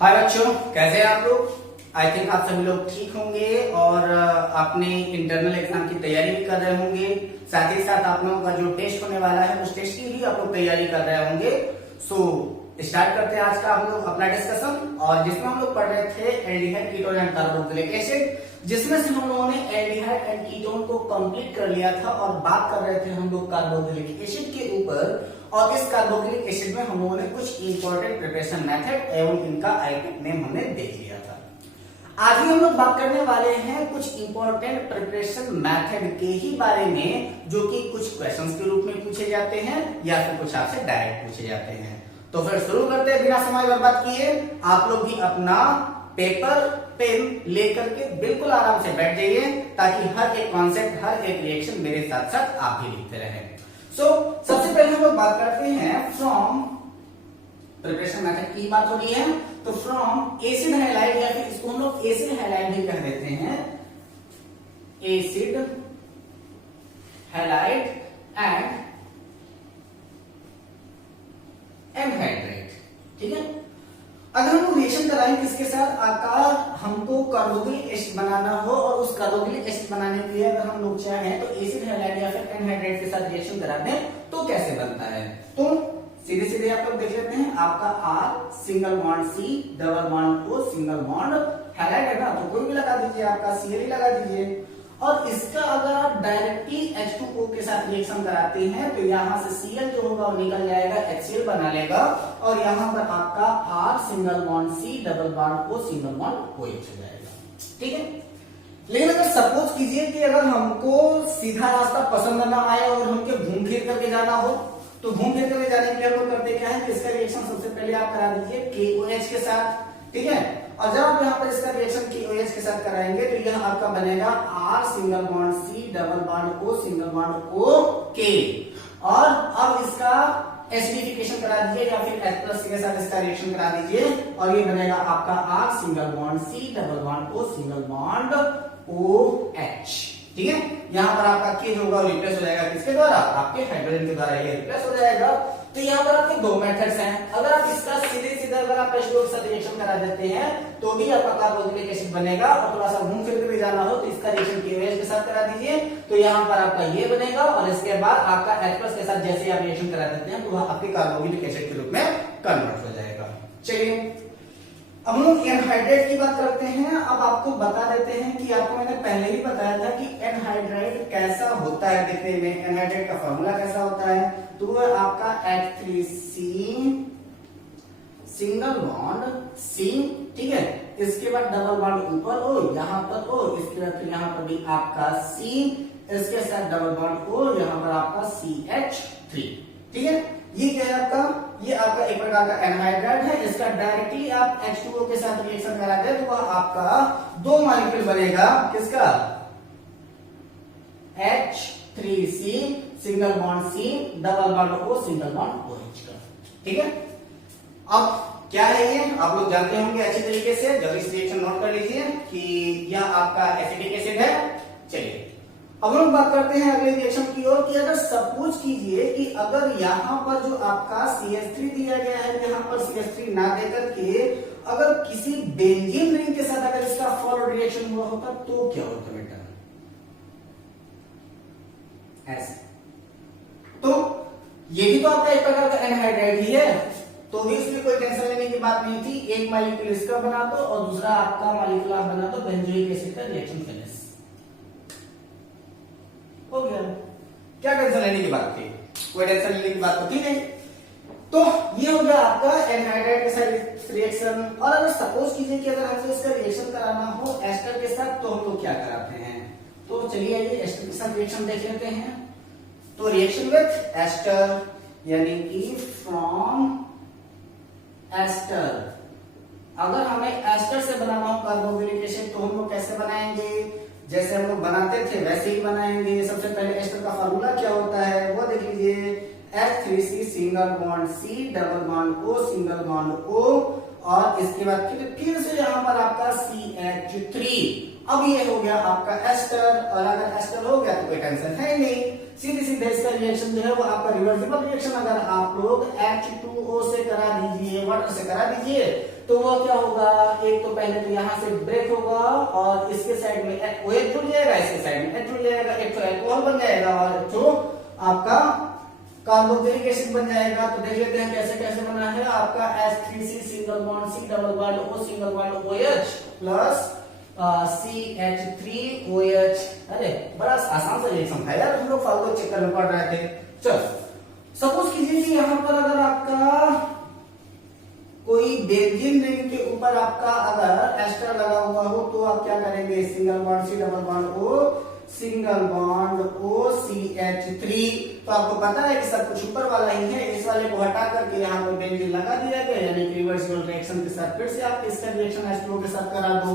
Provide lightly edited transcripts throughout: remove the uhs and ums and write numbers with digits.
हाय बच्चों, कैसे हैं आप लोग। आई थिंक आप सभी लोग ठीक होंगे और अपने इंटरनल एग्जाम की तैयारी भी कर रहे होंगे। साथ ही साथ आप लोगों का जो टेस्ट होने वाला है उस टेस्ट की भी आप लोग तैयारी कर रहे होंगे। सो स्टार्ट करते हैं आज का हम लोग अपना डिस्कशन, और जिसमें हम लोग पढ़ रहे थे aldehyde, ketone and carboxylic acid, जिसमें से हम लोगों ने एल्डिहाइड एंड कीटोन को कंप्लीट कर लिया था और बात कर रहे थे हम लोग कार्बोक्सिलिक एसिड के ऊपर। और इस कार्बोक्सिलिक एसिड में हम लोगों ने कुछ इंपॉर्टेंट प्रिपरेशन मेथड एवं इनका आइटम नेम हमने देख लिया था। आज भी हम लोग बात करने वाले हैं कुछ इंपॉर्टेंट प्रिपरेशन मेथड के ही बारे में, जो कि कुछ क्वेश्चंस के रूप में पूछे जाते हैं या फिर कुछ आपसे डायरेक्ट पूछे जाते हैं। तो फिर शुरू करते हैं बिना समय बर्बाद किए। आप लोग भी अपना पेपर पेन लेकर के बिल्कुल आराम से बैठ जाइए, ताकि हर एक कॉन्सेप्ट, हर एक रिएक्शन मेरे साथ साथ आप भी लिखते रहें। सबसे पहले हम लोग बात करते हैं फ्रॉम प्रिपरेशन मेथड की बात हो रही है, तो फ्रॉम एसिड हैलाइड, या फिर इसको हम लोग एसिड हैलाइड भी कह देते हैं, एसिड हैलाइड एंड एनहाइड्रेट। ठीक है, अगर हम लोग रिएक्शन कराएं किसके साथ, अगर हमको कार्बोक्सिलिक एसिड बनाना हो और उस कार्बोक्सिलिक एसिड बनाने के लिए अगर हम लोग चाहें तो एसिड हैलाइड या फिर एनहाइड्रेट के साथ रिएक्शन करा दें तो कैसे बनता है। तो सीधे सीधे आप लोग देख लेते हैं। आपका R single bond C double bond O single bond halide है ना, तो कोई भी लगा दीजिए, आपका Cl ही लगा दीजिए। और इसका अगर आप डायरेक्टली H2O के साथ रिएक्शन कराते हैं तो यहां से Cl जो होगा वो निकल जाएगा, HCl बना लेगा, और यहां पर आपका R single bond C double bond O single bond OH हो जाएगा। ठीक है, लेकिन अगर सपोज कीजिए कि अगर हमको सीधा रास्ता पसंद ना आए और हमको घूम फिर करके जाना हो, तो घूम फिर करके जाने के लिए हम लोग करते क्या है कि इसका रिएक्शन सबसे पहले आप करा दीजिए KOH के साथ। ठीक है, और जब आप यहाँ पर इसका रिएक्शन KOH के साथ कराएंगे तो यह आपका बनेगा R single bond C double bond O single bond OK, और अब इसका एसिडिफिकेशन करा दीजिए या फिर H+ के साथ इसका रिएक्शन करा दीजिए, और ये बनेगा आपका R single bond C double bond O single bond OH। ठीक है, यहाँ पर आपका K जो होगा रिप्लेस हो जाएगा किसके द्वारा, आपके हाइड्रोजन के द्वारा ये रिप्लेस हो जाएगा। तो यहाँ पर आपके दो मेथड्स हैं। अगर आप इसका सीधे सीधे अगर आप H2O के साथ रिएक्शन करा देते हैं तो भी आपका कार्बोक्सिलिक एसिड बनेगा, और थोड़ा सा घूम फिर के जाना हो तो इसका रिएक्शन KOH के साथ करा दीजिए, तो यहाँ पर आपका ये बनेगा, और इसके बाद आपका H+ के साथ जैसे आप रिएक्शन करा देते हैं तो वह आपके कार्बोक्सिलिक एसिड के रूप में कन्वर्ट हो जाएगा। चलिए अब हम लोग एनहाइड्रेट की बात करते हैं। अब आपको बता देते हैं कि आपको मैंने पहले ही बताया था कि एनहाइड्रेट कैसा होता है दिखने में। एनहाइड्रेट का फॉर्मूला कैसा होता है, तो वह आपका H3C सिंगल बॉन्ड C, ठीक है, इसके बाद डबल बॉन्ड ऊपर O, यहाँ पर O, इसके बाद फिर यहाँ पर भी आपका C, इसके साथ डबल बॉन्ड O, यहाँ पर आपका CH3। ठीक है, ये क्या है आपका, ये आपका एक प्रकार का एनहाइड्रेट है। इसका डायरेक्टली आप H2O के साथ रिएक्शन करा दे तो वह आपका दो मॉलिक्यूल बनेगा, किसका, H3C single bond C double bond O single bond OH का। ठीक है, अब क्या है ये आप लोग जानते होंगे अच्छी तरीके से, जब इस रिएक्शन नोट कर लीजिए कि यह आपका एसिडिक एसिड है। चलिए अब हम बात करते हैं अगले रिएक्शन की ओर, कि अगर सपोज कीजिए कि अगर यहाँ पर जो आपका CH3 दिया गया है, यहाँ पर CH3 ना देकर के अगर किसी बेंजीन रिंग के साथ अगर इसका फॉरवर्ड रिएक्शन हुआ होता तो क्या होता बेटा, ऐसे। तो ये भी तो आपका एक प्रकार का एनहाइड्रेट ही है, तो भी इसमें कोई टेंशन लेने की बात नहीं थी। एक मॉलिक्यूल इसका बना दो और दूसरा आपका मॉलिक्यूल आप बना दो बेंजोइक एसिड का, रिएक्शन फिनिश हो गया। क्या टेंशन लेने की बात थी, कोई टेंशन लेने की बात होती नहीं। तो ये हो गया आपका एनहाइड्रेट के साथ रिएक्शन। और अगर सपोज कीजिए कि अगर हमसे इसका रिएक्शन कराना हो एस्टर के साथ, तो हम लोग क्या कराते हैं, तो चलिए आइए एस्टर के साथ रिएक्शन देख लेते हैं। तो रिएक्शन विथ एस्टर, यानी कि फ्रॉम एस्टर, अगर हमें एस्टर से बनाना हो कार्बोक्सिलिक एसिड तो हम लोग कैसे बनाएंगे, जैसे हम लोग बनाते थे वैसे ही बनाएंगे। सबसे पहले एस्टर का फार्मूला क्या होता है वो देख लीजिए, H3C single bond C double bond O single bond O, और इसके बाद फिर से यहाँ पर आपका CH3। अब ये हो गया आपका एस्टर, और अगर एस्टर हो गया तो कोई टेंशन है नहीं, सीधे सीधे इसका रिएक्शन जो है वो आपका रिवर्सिबल रिएक्शन अगर आप लोग H2O से करा दीजिए, वाटर से करा दीजिए, तो वो क्या होगा, एक तो पहले तो यहां से ब्रेक होगा और इसके साइड में OH जुड़ जाएगा, इसके साइड में H जुड़ जाएगा, एक तो अल्कोहल बन जाएगा और एक तो आपका कार्बोक्सिलिक एसिड बन जाएगा। तो देख लेते हैं कैसे कैसे बना है। आपका H3C single bond C double bond O single bond OH plus CH3OH। अरे बड़ा आसान सा रिएक्शन था यार, हम लोग फालतू चक्कर में पड़ रहे थे। चलो सपोज कीजिए कि यहाँ पर अगर आपका कोई बेंजीन रिंग के ऊपर आपका अगर एस्टर लगा हुआ हो तो आप क्या करेंगे, single bond C double bond O single bond O CH3। तो आपको पता है कि सब कुछ ऊपर वाला ही है, इस वाले को हटा करके यहाँ पर बेंजीन लगा दिया गया, यानी कि रिवर्सिबल रिएक्शन के साथ फिर से आप इसका रिएक्शन H2O के साथ करा दो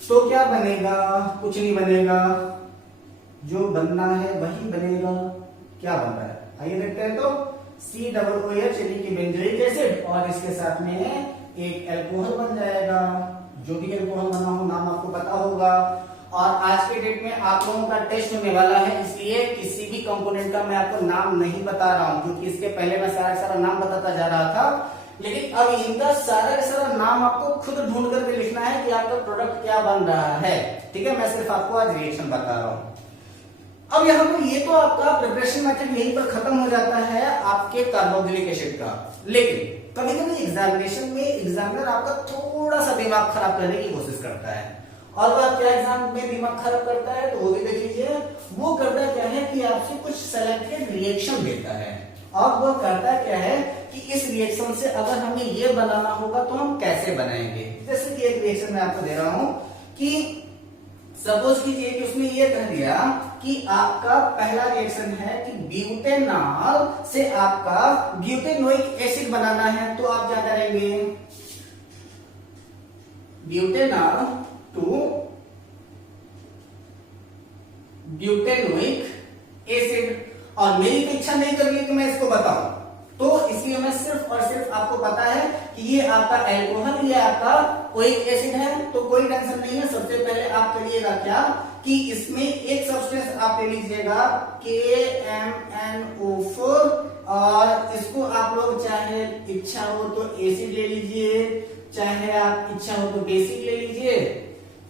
तो क्या बनेगा, कुछ नहीं बनेगा, जो बनना है वही बनेगा। क्या बन रहा है आइए देखते हैं। तो C डबल OH यानी कि बेंजोइक एसिड और इसके साथ में एक अल्कोहल बन जाएगा, जो भी अल्कोहल बना हो नाम आपको पता होगा। और आज के डेट में आप लोगों का टेस्ट होने वाला है, इसलिए किसी भी कंपोनेंट का मैं आपको नाम नहीं बता रहा हूं, क्योंकि इसके पहले मैं सारा नाम बताता जा रहा था, लेकिन अब इनका सारा नाम आपको खुद ढूंढ करके लिखना है कि आपका प्रोडक्ट क्या बन रहा है। ठीक है, मैं सिर्फ आपको आज रिएक्शन बता रहा हूं। अब यहाँ पर ये तो आपका प्रिपरेशन मेथड यहीं पर खत्म हो जाता है आपके कार्बोक्सिलिक एसिड का। लेकिन कभी कभी एग्जामिनेशन में एग्जामिनर आपका थोड़ा सा दिमाग खराब करने की कोशिश करता है, और वो क्या एग्जाम में दिमाग खराब करता है तो वो भी देख लीजिए। वो करता क्या है कि आपसे कुछ सेलेक्टेड रिएक्शन देता है, और वो करता क्या है कि इस रिएक्शन से अगर हमें ये बनाना होगा तो हम कैसे बनाएंगे। जैसे कि एक रिएक्शन मैं आपको दे रहा हूं कि सपोज कीजिए कि उसने ये कह दिया कि आपका पहला रिएक्शन है कि ब्यूटेनॉल से आपका ब्यूटेनोइक एसिड बनाना है, तो आप क्या करेंगे, ब्यूटेनॉल टू ब्यूटेनोइक एसिड। और मेरी इच्छा नहीं कर रही कि मैं इसको बताऊं, तो इसलिए मैं सिर्फ और सिर्फ आपको पता है कि ये आपका अल्कोहल, ये आपका ओइक एसिड है, तो कोई टेंशन नहीं है। सबसे पहले आप करिएगा क्या कि इसमें एक सब्सटेंस आप ले लीजिएगा KMNO4, और इसको आप लोग चाहे इच्छा हो तो एसिड ले लीजिए, चाहे आप इच्छा हो तो बेसिक ले लीजिए,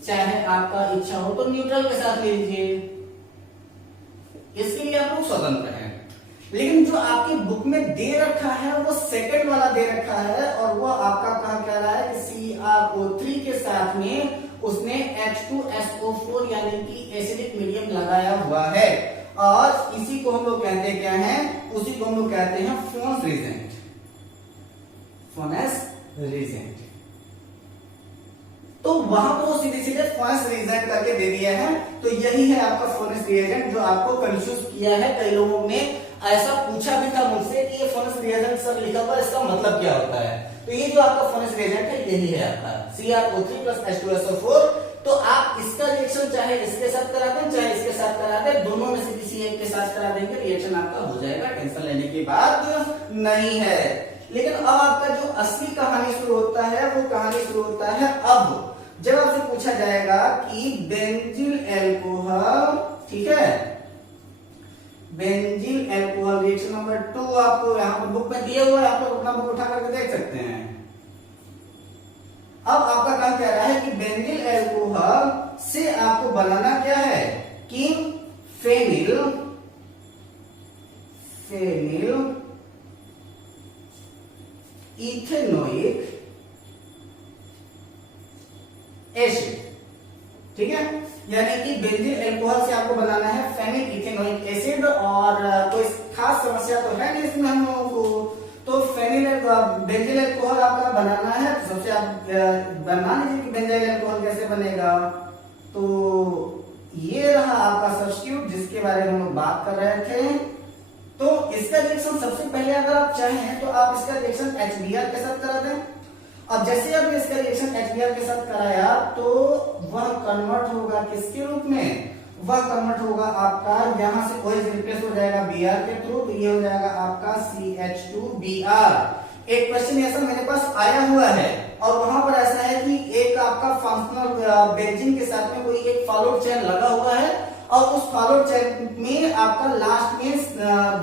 चाहे आपका इच्छा हो तो न्यूट्रल के साथ ले लीजिए, इसके लिए आप लोग स्वतंत्र हैं। लेकिन जो आपकी बुक में दे रखा है वो सेकंड वाला दे रखा है, और वो आपका कहा क्या रहा है कि CrO3 के साथ में उसने H2SO4 यानी कि एसिडिक मीडियम लगाया हुआ है, और इसी को हम लोग कहते हैं क्या है, उसी को हम लोग कहते हैं फोन्स रिजेंट, फोनेस रिजेंट। तो वहां पर सीधे सीधे फोनेस रिएजेंट करके दे दिया है, तो यही है आपका फोनेस रिएजेंट जो आपको कंफ्यूज किया है। कई लोगों ने ऐसा पूछा भी था मुझसे कि ये फोनेस रिएजेंट सर लिखा हुआ इसका मतलब क्या होता है, तो ये जो आपका फोनेस रिएजेंट है यही है आपका CrO3 प्लस H2SO4। तो आप इसका रिएक्शन चाहे इसके साथ करा दें चाहे इसके साथ करा दें, दोनों में से किसी एक के साथ करा देंगे, रिएक्शन आपका हो जाएगा, टेंशन लेने की बात नहीं है। लेकिन अब आपका जो असली कहानी शुरू होता है वो कहानी शुरू होता है अब जब आपसे पूछा जाएगा कि बेंजील अल्कोहल, ठीक है, बेंजील अल्कोहल रिएक्शन नंबर 2 आपको यहाँ पर बुक में दिया हुआ है, आप लोग अपना बुक उठा करके देख सकते हैं। अब आपका काम क्या रहा है कि बेंजील अल्कोहल से आपको बनाना क्या है कि फेनिल इथेनोइक एसिड, ठीक है, यानी कि बेंजील अल्कोहल से आपको बनाना है फेनिल इथेनोइक एसिड। और कोई खास समस्या तो है नहीं इसमें हम लोगों को, तो बेंजील अल्कोहल आपका बनाना है, तो सबसे आप बना लीजिए कि बेंजील अल्कोहल कैसे बनेगा। तो ये रहा आपका सब्स्टिट्यूट जिसके बारे में हम लोग बात कर रहे थे। तो इसका रिएक्शन सबसे पहले अगर आप चाहें तो आप इसका रिएक्शन HBr के साथ करा दें। अब जैसे आपने इसका रिएक्शन HBr के साथ कराया तो वह कन्वर्ट होगा किसके रूप में, वह कन्वर्ट होगा आपका यहां से OH रिप्लेस हो जाएगा Br के थ्रू, तो ये हो जाएगा आपका CH2Br। एक क्वेश्चन ऐसा मेरे पास आया हुआ है और वहां पर ऐसा है कि एक आपका फंक्शनल बेंजीन के साथ में कोई एक फॉलोड चेन लगा हुआ है और उस फॉलोड चेन में आपका लास्ट में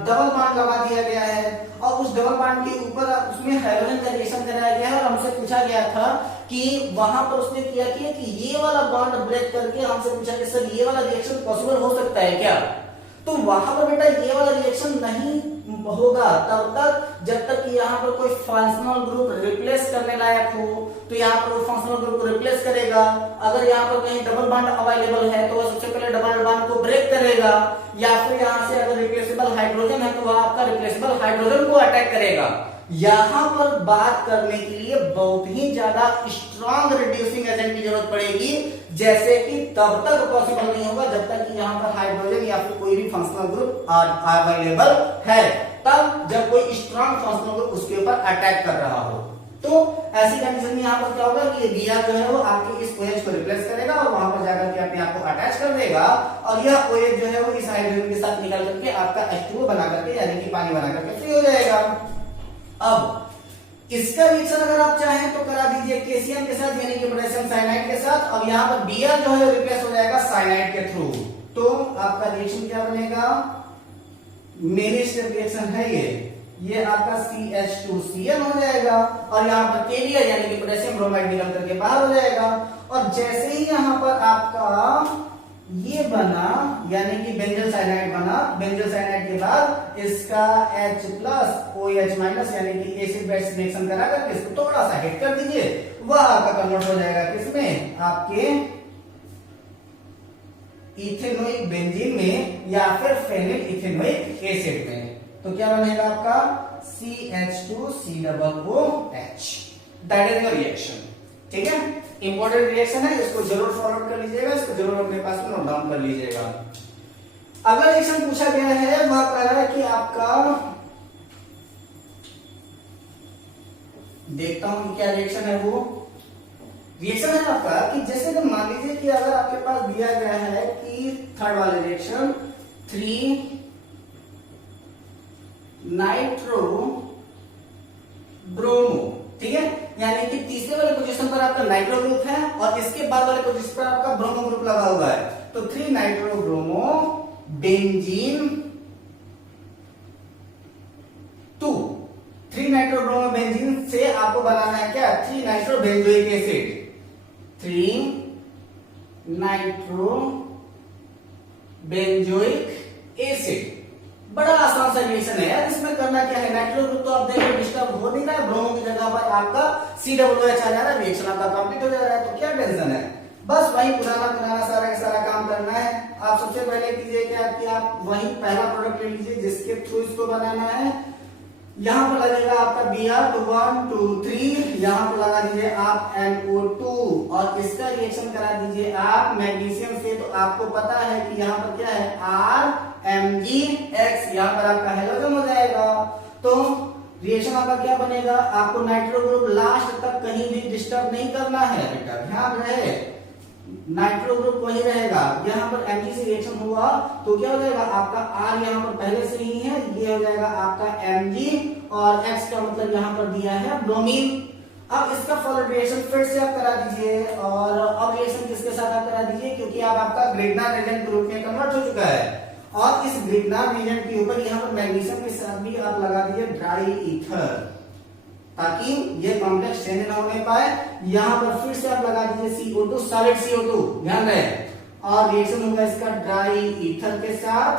डबल बॉन्ड लगा दिया गया है और उस डबल बॉन्ड के ऊपर उसमें हाइड्रोजन का रिएक्शन कराया गया है और हमसे पूछा गया था कि वहां पर उसने किया कि ये वाला बॉन्ड ब्रेक करके हमसे पूछा कि सर ये वाला रिएक्शन पॉसिबल हो सकता है क्या? तो वहां पर बेटा ये वाला रिएक्शन नहीं होगा तब तक जब तक कि यहाँ पर कोई फंक्शनल ग्रुप रिप्लेस करने लायक हो। तो यहाँ पर वो फंक्शनल ग्रुप को रिप्लेस करेगा। अगर यहाँ पर कहीं डबल बॉन्ड अवेलेबल है तो वह सबसे पहले डबल बॉन्ड को ब्रेक करेगा, या फिर यहाँ से अगर रिप्लेसेबल हाइड्रोजन है तो वह आपका रिप्लेसेबल हाइड्रोजन को अटैक करेगा। यहाँ पर बात करने के लिए बहुत ही ज्यादा स्ट्रॉन्ग रिड्यूसिंग एजेंट की जरूरत पड़ेगी, जैसे कि तब तक पॉसिबल नहीं होगा जब तक कि यहाँ पर हाइड्रोजन या फिर कोई भी फंक्शनल ग्रुप अवेलेबल है। तब जब कोई स्ट्रॉन्ग फंक्शनल ग्रुप उसके ऊपर अटैक कर रहा हो तो ऐसी कंडीशन में यहाँ पर क्या होगा कि ये Br जो है वो आपके इस OH को रिप्लेस करेगा और वहां पर जाकर के अपने आप को अटैच कर देगा, और यह OH जो है वो इस हाइड्रोजन के साथ निकल करके आपका H2O बना करके यानी कि पानी बना करके फ्री हो जाएगा। अब इसका रिएक्शन अगर आप चाहें तो करा दीजिए केसीएम के साथ यानी कि पोटेशियम साइनाइड के साथ, और यहाँ पर Br जो है रिप्लेस हो जाएगा साइनाइड के थ्रू। तो आपका रिएक्शन क्या बनेगा? मेरी स्टेप रिएक्शन है ये आपका CH2Cl हो जाएगा, और यहाँ पर KBr यानी कि पोटेशियम ब्रोमाइड निकल करके बाहर हो जाएगा। और जैसे ही यहाँ पर आपका ये बना यानी कि बेंजल साइनाइड बना, बेंजल साइनाइड के बाद इसका H प्लस OH माइनस यानी कि एसिड बेस रिएक्शन करा करके इसको थोड़ा सा हिट कर दीजिए, वह आपका कन्वर्ट हो जाएगा किसमें? आपके इथेनोइक बेंजीन में या फिर फेनिल इथेनोइक एसिड में। तो क्या बनेगा आपका CH2COOH। That is your reaction. ठीक है, इंपॉर्टेंट रिएक्शन है, इसको जरूर फॉरवर्ड कर लीजिएगा, इसको जरूर अपने पास में नोट डाउन कर लीजिएगा। अगला रिएक्शन पूछा गया है वह कह रहा है कि आपका, देखता हूं क्या रिएक्शन है। वो रिएक्शन है आपका कि जैसे कि मान लीजिए कि अगर आपके पास दिया गया है कि थर्ड वाले रिएक्शन 3 नाइट्रो ब्रोमो, ठीक है, यानी कि तीसरे वाले पोजीशन पर आपका नाइट्रो ग्रुप है और इसके बाद वाले पोजीशन पर आपका ब्रोमो ग्रुप लगा हुआ है। तो 3 nitro bromo benzene 2, 3 nitro bromo benzene से आपको बनाना है क्या? 3 nitro benzoic acid, 3 nitro benzoic acid. बड़ा आसान सा रिएक्शन है यार, इसमें करना क्या है? नाइट्रो ग्रुप तो आप देखो डिस्टर्ब हो नहीं रहा है, ब्रोमो की जगह पर आपका COOH आ जा रहा है, रिएक्शन आपका कंप्लीट हो जा रहा है। तो क्या टेंशन है, बस वही पुराना सारा का सारा काम करना है। आप सबसे पहले कीजिए क्या कि आप वही पहला प्रोडक्ट ले लीजिए जिसके थ्रू इसको बनाना है। यहां पर लगेगा आपका Br तो 1 2 3, यहां पर लगा दीजिए आप NO2 और इसका रिएक्शन करा दीजिए आप मैग्नीशियम से। तो आपको पता है कि यहाँ पर क्या है RMgX, यहाँ पर आपका हेलोजन हो जाएगा। तो रिएक्शन आपका क्या बनेगा? आपको नाइट्रो ग्रुप लास्ट तक कहीं भी डिस्टर्ब नहीं करना है बेटा, ध्यान रहे नाइट्रो ग्रुप वही रहेगा। यहाँ पर Mg से रिएक्शन हुआ तो क्या हो जाएगा? आपका R यहाँ पर पहले से ही है, ये हो जाएगा आपका Mg और X का मतलब यहाँ पर दिया है ब्रोमीन। अब इसका फॉरवर्ड रिएक्शन फिर से आप करा दीजिए, और अब रिएक्शन किसके साथ आप करा दीजिए क्योंकि अब आपका ग्रिग्नार रिएजेंट ग्रुप में कन्वर्ट हो चुका है। और इस ग्रिग्नार रिएजेंट के ऊपर यहाँ पर मैग्नीशियम के साथ भी आप लगा दीजिए ड्राई ईथर, ताकि ये कॉम्प्लेक्स चेंज ना होने पाए। यहाँ पर फिर से आप लगा दीजिए CO2, सॉलिड CO2, ध्यान रहे, और रिएक्शन होगा इसका ड्राई ईथर के साथ।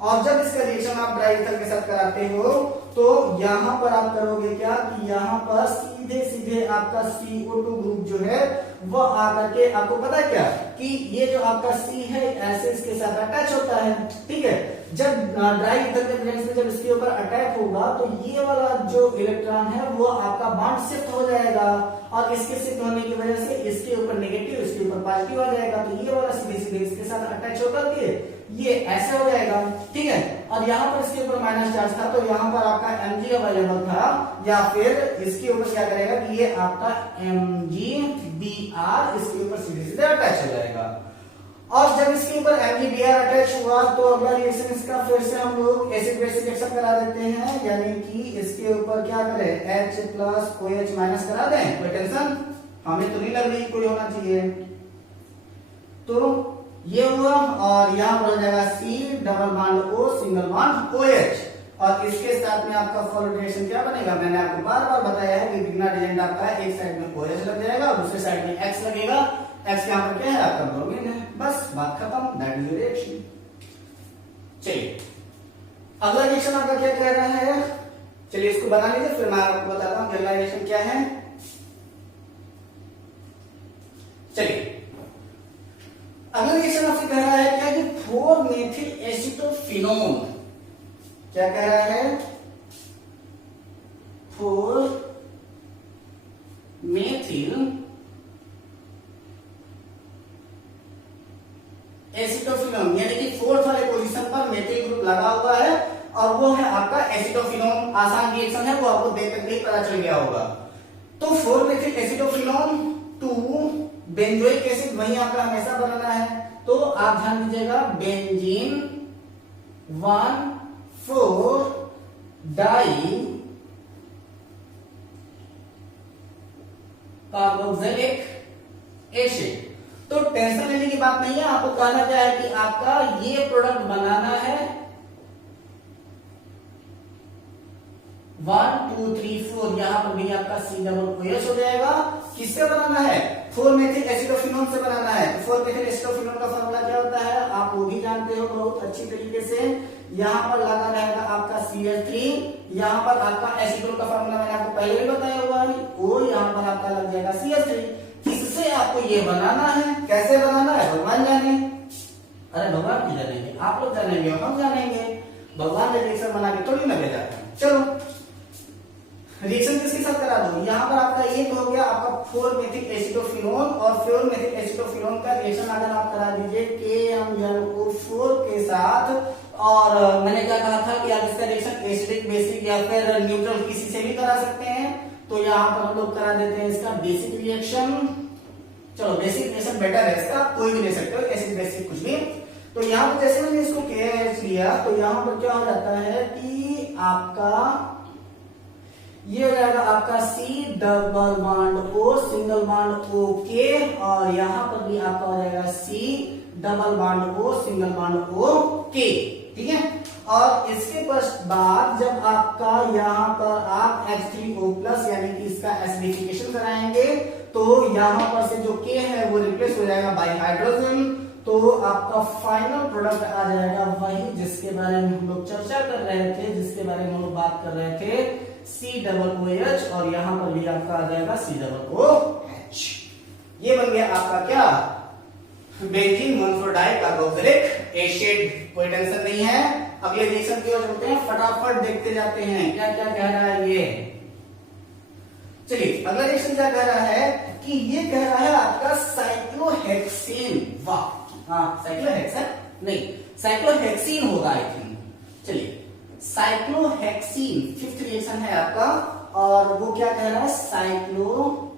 और जब इसका रिएक्शन आप ड्राई ईथर के साथ कराते हो तो यहाँ पर आप करोगे क्या कि यहाँ पर सीधे सीधे आपका CO2 ग्रुप जो है वह आकर के, आपको पता है क्या कि ये जो आपका C है ऐसे इसके साथ अटैच होता है, ठीक है। जब ड्राई ईथर के प्रेजेंस में जब इसके ऊपर अटैक होगा तो ये वाला जो इलेक्ट्रॉन है वो आपका बॉन्ड शिफ्ट हो जाएगा, और इसके शिफ्ट होने की वजह से इसके ऊपर नेगेटिव इसके ऊपर पॉजिटिव आ जाएगा। तो ये वाला सीधे सीधे इसके साथ अटैच होकर के ये ऐसे हो जाएगा, ठीक है। और यहाँ पर इसके ऊपर माइनस चार्ज था तो यहाँ पर आपका Mg अवेलेबल था, या फिर इसके ऊपर क्या करेगा कि ये आपका MgBr इसके ऊपर सीधे सीधे अटैच हो जाएगा। और जब इसके ऊपर MgBr अटैच हुआ तो अगला रिएक्शन इसका फिर से हम लोग एसिड बेस रिएक्शन करा देते हैं, यानी कि इसके ऊपर क्या करें H प्लस OH माइनस करा दें। कोई टेंशन हमें तो नहीं लग रही कोई होना चाहिए। तो ये हुआ, और यहाँ पर हो जाएगा C double bond O single bond OH। और इसके साथ में आपका फॉरवर्ड रिएक्शन क्या बनेगा, मैंने आपको बार बार बताया है कि बिगनर एजेंट आपका एक साइड में OH लग जाएगा और दूसरे साइड में X लगेगा। X यहाँ पर क्या है, आपका ब्रोमीन है। बस बात खत्म, दैट इज रिएक्शन। चलिए अगला रिएक्शन आपका क्या कह रहा है, चलिए इसको बना लीजिए, फिर मैं आपको बताता हूँ अगला रिएक्शन क्या है। चलिए अगला रिएक्शन आपसे कह रहा है क्या कि 4 मेथिल एसिटोफिनोन, क्या कह रहा है, 4 मेथिल एसिटोफिनोन, यानी कि 4th वाले पोजीशन पर मेथिल ग्रुप लगा हुआ है और वो है आपका एसिटोफिनोन। आसान रिएक्शन है, वो आपको देख करके ही पता चल गया होगा। तो 4 मेथिल एसिटोफिनोन 2 बेंजोइक एसिड, वही आपका हमेशा बनाना है। तो आप ध्यान दीजिएगा, बेंजीन 1,4 डाई कार्बोक्सिलिक एसिड। तो टेंशन लेने की बात नहीं है, आपको कहना क्या है कि आपका ये प्रोडक्ट बनाना है 1 2 3 4, यहां पर भी आपका COOH हो जाएगा। किससे बनाना है, 4 मेथिल एसिडोफिनोन से बनाना है। तो 4 मेथिल एसिडोफिनोन का फॉर्मूला क्या होता है, आप वो भी जानते हो बहुत अच्छी तरीके से। यहां पर लगा रहेगा आपका CH3, यहां पर आपका एसीटोन का फॉर्मूला मैंने आपको पहले भी बताया हुआ है, वो यहां पर आपका लग जाएगा CH3। किससे आपको ये बनाना है, कैसे बनाना है, भगवान जाने। अरे भगवान की जानेंगे, आप लोग जानेंगे, हम जानेंगे, भगवान ने रिएक्शन बना के थोड़ी ना भेजा। चलो रिएक्शन किसके साथ करा दो, यहाँ पर आपका एक हो गया आपका 4 मेथिल एसिटोफिनोन, और 4 मेथिल एसिटोफिनोन का रिएक्शन अगर आप करा दीजिए KMnO4 के साथ। और मैंने क्या कहा था कि आप इसका रिएक्शन एसिडिक, बेसिक या फिर न्यूट्रल किसी से भी करा सकते हैं। तो यहाँ पर हम लोग करा देते हैं इसका बेसिक रिएक्शन। चलो बेसिक रिएक्शन बेटर है इसका, कोई भी ले सकते हो, एसिड बेसिक कुछ भी। तो यहाँ पर जैसे मैंने इसको KH लिया, तो यहाँ पर क्या हो जाता है कि आपका ये हो जाएगा आपका C double bond O single bond OK, और यहां पर भी आपका हो जाएगा C double bond O single bond OK, ठीक है। और इसके बाद जब आपका यहाँ पर आप H3O+ यानी कि इसका एसिडिफिकेशन कराएंगे, तो यहां पर से जो K है वो रिप्लेस हो जाएगा बाय हाइड्रोजन। तो आपका फाइनल प्रोडक्ट आ जाएगा वही जिसके बारे में हम लोग चर्चा कर रहे थे, जिसके बारे में हम लोग बात कर रहे थे, COOH, और यहां पर भी आपका आ जाएगा COOH। ये बन गया आपका क्या, बेंजीन 1,4 डाई कार्बोक्सिलिक एसिड। कोई टेंशन नहीं है, अगले रिएक्शन की ओर चलते हैं, फटाफट देखते जाते हैं क्या क्या कह रहा है ये। चलिए अगला रिएक्शन क्या कह रहा है कि ये कह रहा है आपका साइक्लोहेक्सेन। वाह, हाँ साइक्लोहेक्सेन नहीं, साइक्लोहेक्सीन होगा आई थिंक। चलिए साइक्लोहेक्सीन 5th रिएक्शन है आपका, और वो क्या कह रहा है, साइक्लोहेक्सीन।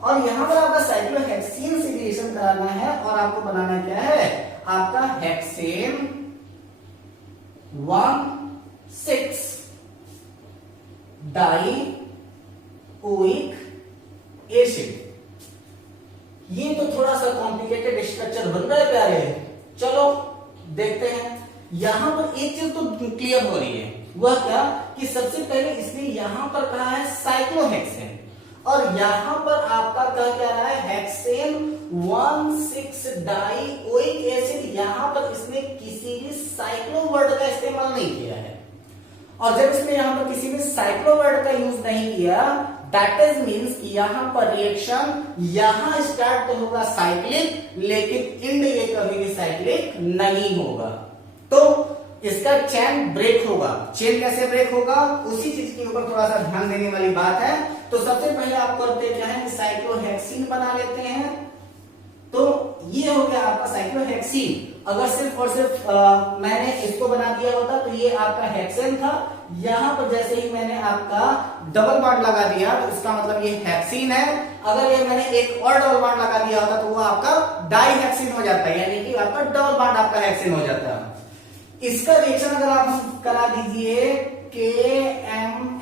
और यहां पर आपका साइक्लोहेक्सीन से रिएक्शन कराना है, और आपको बनाना क्या है, आपका हेक्सेन 1,6 डाई ओइक एसिड। ये तो थोड़ा सा कॉम्प्लिकेटेड स्ट्रक्चर बन रहा है प्यारे, चलो देखते हैं। यहां पर एक चीज तो क्लियर हो रही है, वह क्या कि सबसे पहले इसने यहां पर कहा है साइक्लोहेक्सेन, और यहां पर आपका क्या रहा है, हेक्सेन 1,6 डाई ओइक एसिड। यहां पर इसने किसी भी साइक्लो वर्ड का इस्तेमाल नहीं किया है, और जब इसने यहां पर किसी भी साइक्लो वर्ड का यूज नहीं किया, दैट इज मीन्स कि यहां पर रिएक्शन यहां स्टार्ट तो होगा साइक्लिक, लेकिन एंड ये कभी भी साइक्लिक नहीं होगा। तो इसका चेन ब्रेक होगा। चेन कैसे ब्रेक होगा, उसी चीज के ऊपर थोड़ा सा ध्यान देने वाली बात है। तो सबसे पहले आप करते क्या है, साइक्लोहेक्सीन बना लेते हैं। तो ये हो गया आपका साइक्लोहेक्सीन। अगर सिर्फ और सिर्फ मैंने इसको बना दिया होता तो ये आपका हेक्सेन था। यहां पर जैसे ही मैंने आपका डबल बॉन्ड लगा दिया तो इसका मतलब ये हेक्सीन है। अगर ये मैंने एक और डबल बॉन्ड लगा दिया होता तो वो आपका डाईहेक्सीन हो जाता है, यानी कि आपका डबल बॉन्ड आपका हेक्सीन हो जाता है। इसका रिएक्शन अगर आप करा दीजिए KMnO4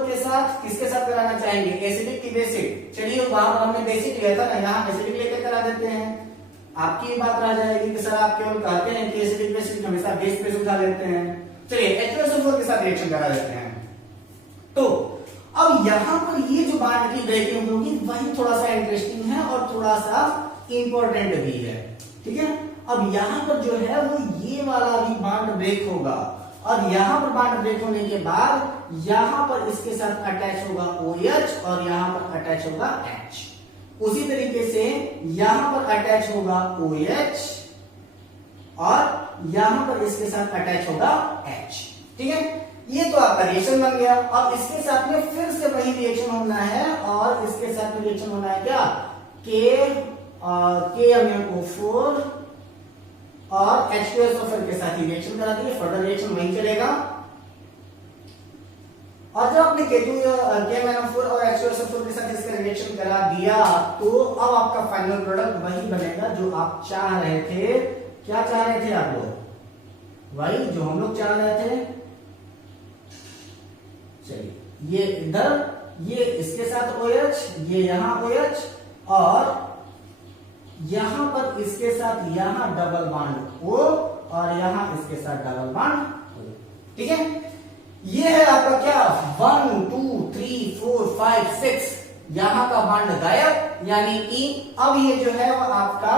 के साथ, किसके साथ कराना चाहेंगे, एसिडिक की बेसिक। चलिए वहां पर हमने बेसिक लिया था ना, यहाँ एसिडिक लेकर करा देते हैं। आपकी ये बात रह जाएगी कि सर आप केवल कहते हैं कि एसिडिक बेसिस हमेशा बेस पे उठा लेते हैं। चलिए H2SO4 के साथ रिएक्शन करा देते हैं। तो अब यहां पर ये जो बॉन्ड की ब्रेकिंग होगी वही थोड़ा सा इंटरेस्टिंग है और थोड़ा सा इंपॉर्टेंट भी है, ठीक है। अब यहां पर जो है वो ये वाला भी बॉन्ड ब्रेक होगा और यहां पर बॉन्ड ब्रेक होने के बाद यहां पर इसके साथ अटैच होगा OH और यहां पर अटैच होगा H। उसी तरीके से यहां पर अटैच होगा OH और यहां पर इसके साथ अटैच होगा H, ठीक है। ये तो आपका रिएक्शन बन गया। अब इसके साथ में फिर से वही रिएक्शन होना है और इसके साथ में रिएक्शन होना है क्या, KMnO4 और H2SO4 के साथ ही रिएक्शन करा दिए, फर्दर रिएक्शन वही चलेगा। और जब आपने KMnO4 और H2SO4 के साथ इसका रिएक्शन करा दिया तो अब आपका फाइनल प्रोडक्ट वही बनेगा जो आप चाह रहे थे। क्या चाह रहे थे आप लोग, वही जो हम लोग चाह रहे थे। चलिए ये इधर, ये इसके साथ OH, ये यहां OH और यहां पर इसके साथ यहां डबल बॉन्ड O और यहां इसके साथ डबल बॉन्ड O, ठीक है। ये है आपका क्या 1 2 3 4 5 6, यहां का बॉन्ड गायब, यानी कि अब ये जो है वो आपका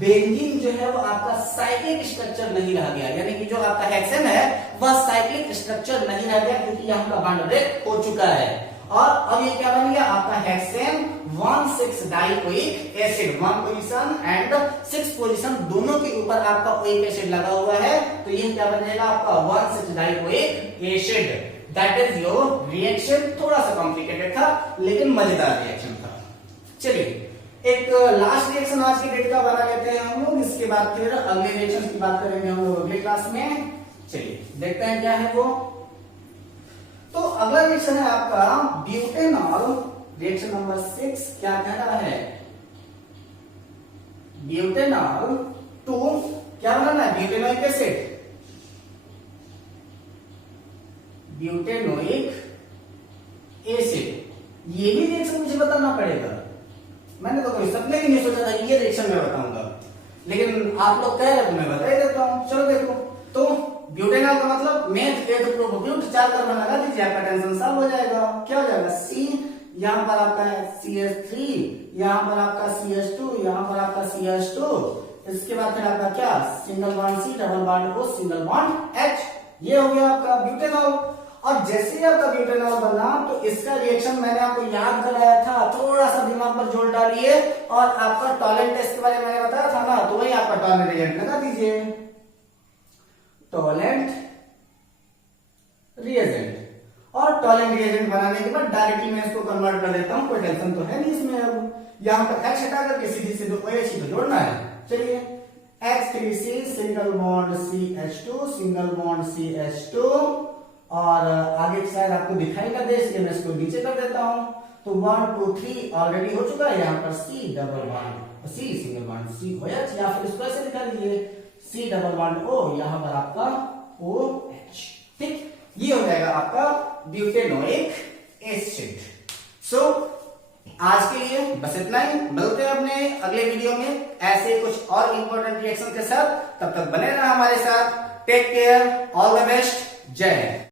बेंजीन जो है वो आपका साइक्लिक स्ट्रक्चर नहीं रह गया, यानी कि जो आपका हेक्सेन है वह साइक्लिक स्ट्रक्चर नहीं रह गया क्योंकि यहां का बॉन्ड ब्रेक हो चुका है। और अब ये क्या बन गया आपका hexane 1,6 dioic acid, 1 position and 6 position दोनों के ऊपर आपका ओइक एसिड लगा हुआ है, तो ये क्या बनेगा आपका 1,6 dioic acid. That is your reaction. थोड़ा सा कॉम्प्लिकेटेड था लेकिन मजेदार रिएक्शन था। चलिए एक लास्ट रिएक्शन आज की डेट का बना लेते हैं हम लोग, इसके बाद फिर अगले रिएक्शन की बात करेंगे हम लोग अगले क्लास में। चलिए देखते हैं क्या है वो। तो अगला रिएक्शन है आपका ब्यूटेनॉल, रिएक्शन नंबर 6। क्या कह रहा है, ब्यूटेनॉल टू क्या बनाना है, ब्यूटेनोइक एसिड, ब्यूटेनोइक एसिड। ये भी रिएक्शन मुझे बताना पड़ेगा, मैंने तो कोई सपने भी नहीं सोचा था ये रिएक्शन मैं बताऊंगा, लेकिन आप लोग कह रहे तो मैं बता ही देता हूं। चलो देखो, तो ब्यूटेनॉल का मतलब मेथ एथ प्रोपोब्यूट 4 कार्बन लगा दीजिए, आपका टेंशन सॉल्व हो जाएगा। क्या हो जाएगा, C यहां पर आपका है CH3, यहां पर आपका CH2, यहां पर आपका CH2, इसके बाद फिर आपका क्या single bond C, double bond O, single bond H। ये हो गया आपका ब्यूटेनॉल। और जैसे ही आपका ब्यूटेनॉल बना तो इसका रिएक्शन मैंने आपको याद कराया था, थोड़ा सा दिमाग पर जोर डालिए और आपका टॉलेंट टेस्ट के बारे में मैंने बताया था ना, तो वही आपका टॉलेंट रिएजेंट लगा दीजिए, टॉलेंट रिएजेंट। और टॉलेंट रिएजेंट बनाने के बाद डायरेक्टली मैं इसको कन्वर्ट कर देता हूं, कोई टेंशन तो है नहीं इसमें। अब यहां पर H हटा करके सीधी सीधे OH तो जोड़ना है। चलिए H3C single bond CH2, single bond CH2 और आगे शायद आपको दिखाई ना दे इसलिए मैं इसको नीचे कर देता हूं। तो 1 2 3 ऑलरेडी हो चुका है, यहाँ पर C double bond C single bond COH, या फिर इसको ऐसे लिखा लीजिए C डबल बॉन्ड O, यहाँ पर आपका OH, ठीक। ये हो जाएगा आपका ब्यूटेनोइक एसिड। सो आज के लिए बस इतना ही, मिलते हैं अपने अगले वीडियो में ऐसे कुछ और इंपॉर्टेंट रिएक्शन के साथ। तब तक बने रहना हमारे साथ। Take care, all the best, जय हिंद।